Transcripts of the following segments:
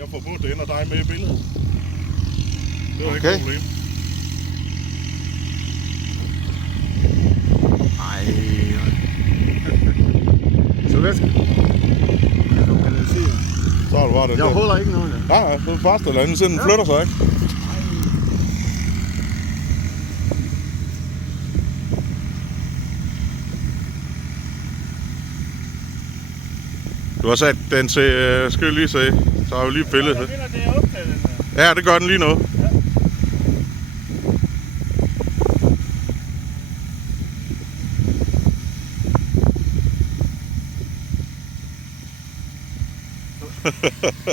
Jeg får både den og dig med i billedet. Det var Okay. ikke et problem. Ej. Så væsk. Så er det bare den Jeg der. holder ikke noget. Ja. Nej, det er fast eller andet, siden den flytter sig, ikke? Du har sat den til, skal vi lige se, så har vi lige billedet til. Det er optaget, den her. Ja, det gør den lige nu.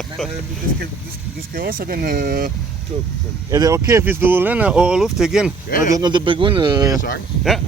Men det skal også den... Er det okay, hvis du lander og lufter igen, Ja, ja. når det begynder... Det kan sagtens. Ja.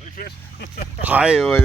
Det er fedt. Hej,